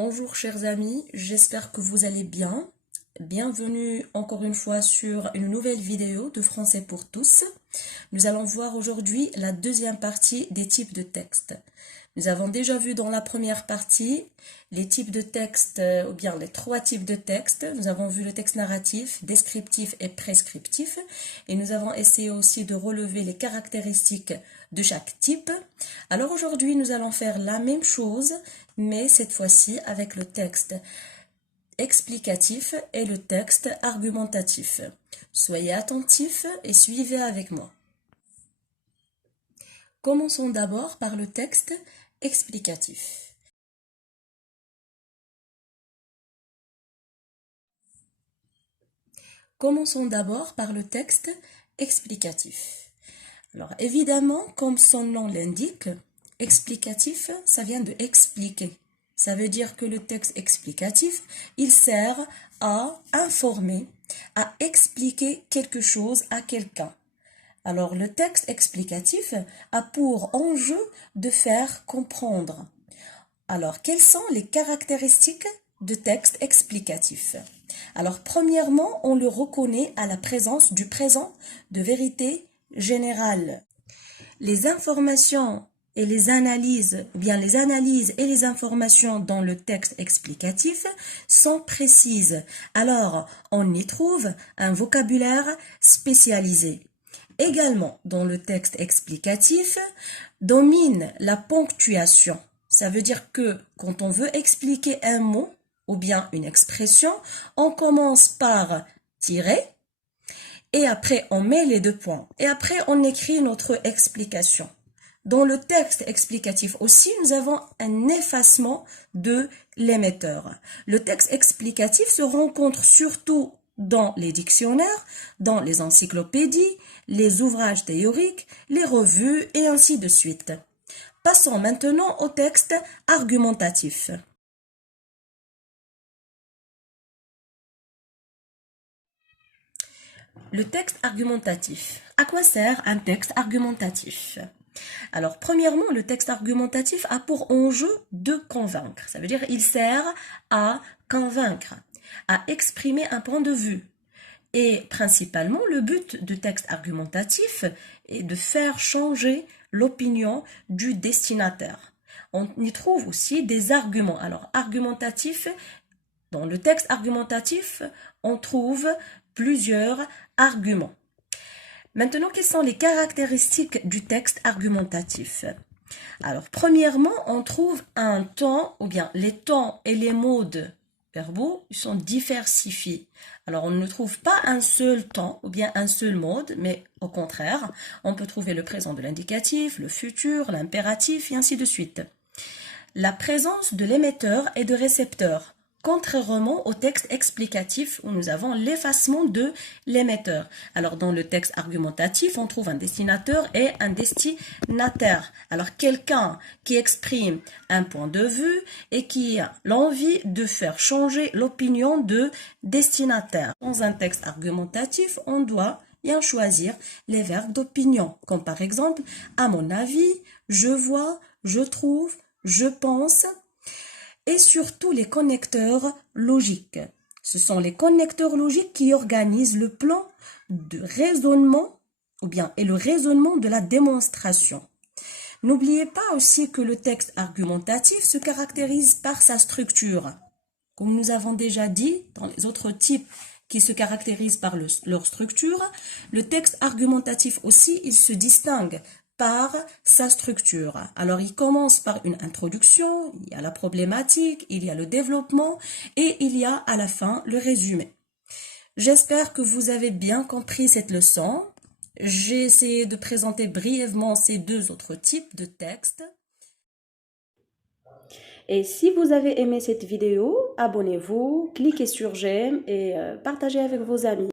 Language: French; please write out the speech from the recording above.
Bonjour chers amis, j'espère que vous allez bien. Bienvenue encore une fois sur une nouvelle vidéo de Français pour tous. Nous allons voir aujourd'hui la deuxième partie des types de texte. Nous avons déjà vu dans la première partie les types de texte, ou bien les trois types de texte. Nous avons vu le texte narratif, descriptif et prescriptif. Et nous avons essayé aussi de relever les caractéristiques de chaque type. Alors aujourd'hui, nous allons faire la même chose, mais cette fois-ci avec le texte explicatif et le texte argumentatif. Soyez attentifs et suivez avec moi. Commençons d'abord par le texte explicatif. Commençons d'abord par le texte explicatif. Alors évidemment, comme son nom l'indique, explicatif, ça vient de expliquer. Ça veut dire que le texte explicatif, il sert à informer, à expliquer quelque chose à quelqu'un. Alors le texte explicatif a pour enjeu de faire comprendre. Alors quelles sont les caractéristiques de texte explicatif? Alors premièrement, on le reconnaît à la présence du présent de vérité générale. Les informations et les analyses, ou bien les analyses et les informations dans le texte explicatif sont précises. Alors, on y trouve un vocabulaire spécialisé. Également, dans le texte explicatif, domine la ponctuation. Ça veut dire que quand on veut expliquer un mot ou bien une expression, on commence par tirer et après on met les deux points et après on écrit notre explication. Dans le texte explicatif aussi, nous avons un effacement de l'émetteur. Le texte explicatif se rencontre surtout dans les dictionnaires, dans les encyclopédies, les ouvrages théoriques, les revues et ainsi de suite. Passons maintenant au texte argumentatif. Le texte argumentatif. À quoi sert un texte argumentatif? Alors, premièrement, le texte argumentatif a pour enjeu de convaincre. Ça veut dire il sert à convaincre, à exprimer un point de vue. Et principalement, le but du texte argumentatif est de faire changer l'opinion du destinataire. On y trouve aussi des arguments. Alors, argumentatif, dans le texte argumentatif, on trouve plusieurs arguments. Maintenant, quelles sont les caractéristiques du texte argumentatif? Alors, premièrement, on trouve un ton, ou bien les tons et les modes verbaux sont diversifiés. Alors, on ne trouve pas un seul ton ou bien un seul mode, mais au contraire, on peut trouver le présent de l'indicatif, le futur, l'impératif et ainsi de suite. La présence de l'émetteur et de récepteur, contrairement au texte explicatif où nous avons l'effacement de l'émetteur. Alors dans le texte argumentatif, on trouve un destinateur et un destinataire. Alors quelqu'un qui exprime un point de vue et qui a l'envie de faire changer l'opinion de destinataire. Dans un texte argumentatif, on doit bien choisir les verbes d'opinion, comme par exemple « à mon avis »,« je vois »,« je trouve »,« je pense », et surtout les connecteurs logiques. Ce sont les connecteurs logiques qui organisent le plan de raisonnement ou bien et le raisonnement de la démonstration. N'oubliez pas aussi que le texte argumentatif se caractérise par sa structure. Comme nous avons déjà dit dans les autres types qui se caractérisent par leur structure, le texte argumentatif aussi, il se distingue par sa structure. Alors, il commence par une introduction, il y a la problématique, il y a le développement et il y a à la fin le résumé. J'espère que vous avez bien compris cette leçon. J'ai essayé de présenter brièvement ces deux autres types de textes. Et si vous avez aimé cette vidéo, abonnez-vous, cliquez sur j'aime et partagez avec vos amis.